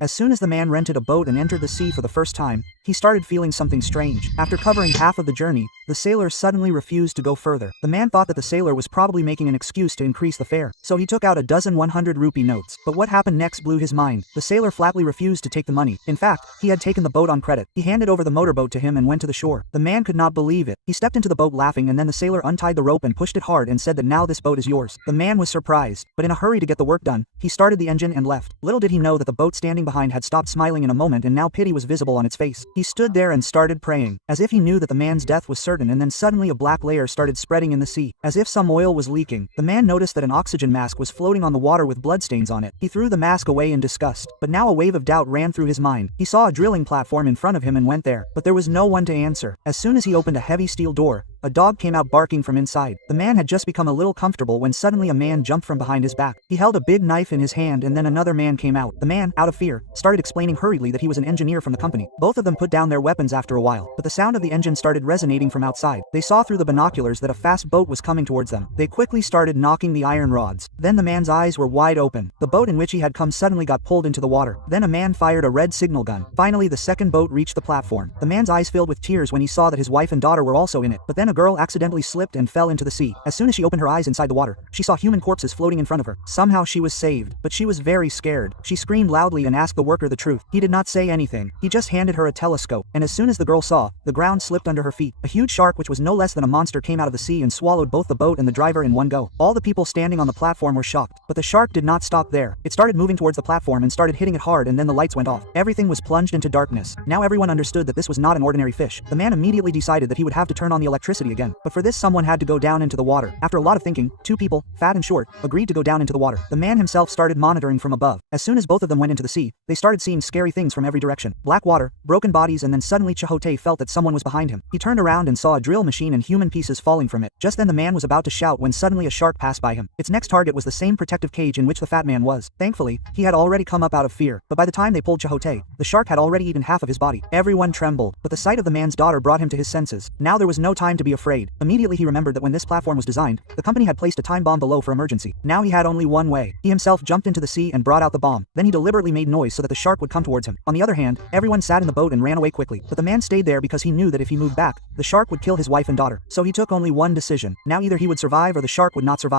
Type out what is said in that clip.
As soon as the man rented a boat and entered the sea for the first time, he started feeling something strange. After covering half of the journey, the sailor suddenly refused to go further. The man thought that the sailor was probably making an excuse to increase the fare, so he took out a dozen 100 rupee notes. But what happened next blew his mind. The sailor flatly refused to take the money. In fact, he had taken the boat on credit. He handed over the motorboat to him and went to the shore. The man could not believe it. He stepped into the boat laughing, and then the sailor untied the rope and pushed it hard and said that now this boat is yours. The man was surprised, but in a hurry to get the work done, he started the engine and left. Little did he know that the boat standing behind had stopped smiling in a moment, and now pity was visible on its face. He stood there and started praying, as if he knew that the man's death was certain, and then suddenly a black layer started spreading in the sea, as if some oil was leaking. The man noticed that an oxygen mask was floating on the water with bloodstains on it. He threw the mask away in disgust, but now a wave of doubt ran through his mind. He saw a drilling platform in front of him and went there, but there was no one to answer. As soon as he opened a heavy steel door, a dog came out barking from inside. The man had just become a little comfortable when suddenly a man jumped from behind his back. He held a big knife in his hand, and then another man came out. The man, out of fear, started explaining hurriedly that he was an engineer from the company. Both of them put down their weapons after a while, but the sound of the engine started resonating from outside. They saw through the binoculars that a fast boat was coming towards them. They quickly started knocking the iron rods. Then the man's eyes were wide open. The boat in which he had come suddenly got pulled into the water. Then a man fired a red signal gun. Finally, the second boat reached the platform. The man's eyes filled with tears when he saw that his wife and daughter were also in it. But then a girl accidentally slipped and fell into the sea. As soon as she opened her eyes inside the water, she saw human corpses floating in front of her. Somehow she was saved, but she was very scared. She screamed loudly and asked the worker the truth. He did not say anything. He just handed her a telescope, and as soon as the girl saw, the ground slipped under her feet. A huge shark, which was no less than a monster, came out of the sea and swallowed both the boat and the driver in one go. All the people standing on the platform were shocked, but the shark did not stop there. It started moving towards the platform and started hitting it hard, and then the lights went off. Everything was plunged into darkness. Now everyone understood that this was not an ordinary fish. The man immediately decided that he would have to turn on the electricity again, but for this someone had to go down into the water. After a lot of thinking, two people, fat and short, agreed to go down into the water. The man himself started monitoring from above. As soon as both of them went into the sea, they started seeing scary things from every direction. Black water, broken bodies, and then suddenly Chahotay felt that someone was behind him. He turned around and saw a drill machine and human pieces falling from it. Just then the man was about to shout when suddenly a shark passed by him. Its next target was the same protective cage in which the fat man was. Thankfully, he had already come up out of fear, but by the time they pulled Chahotay, the shark had already eaten half of his body. Everyone trembled, but the sight of the man's daughter brought him to his senses. Now there was no time to be afraid. Immediately he remembered that when this platform was designed, the company had placed a time bomb below for emergency. Now he had only one way. He himself jumped into the sea and brought out the bomb. Then he deliberately made noise so that the shark would come towards him. On the other hand, everyone sat in the boat and ran away quickly, but the man stayed there because he knew that if he moved back, the shark would kill his wife and daughter. So he took only one decision. Now either he would survive or the shark would not survive.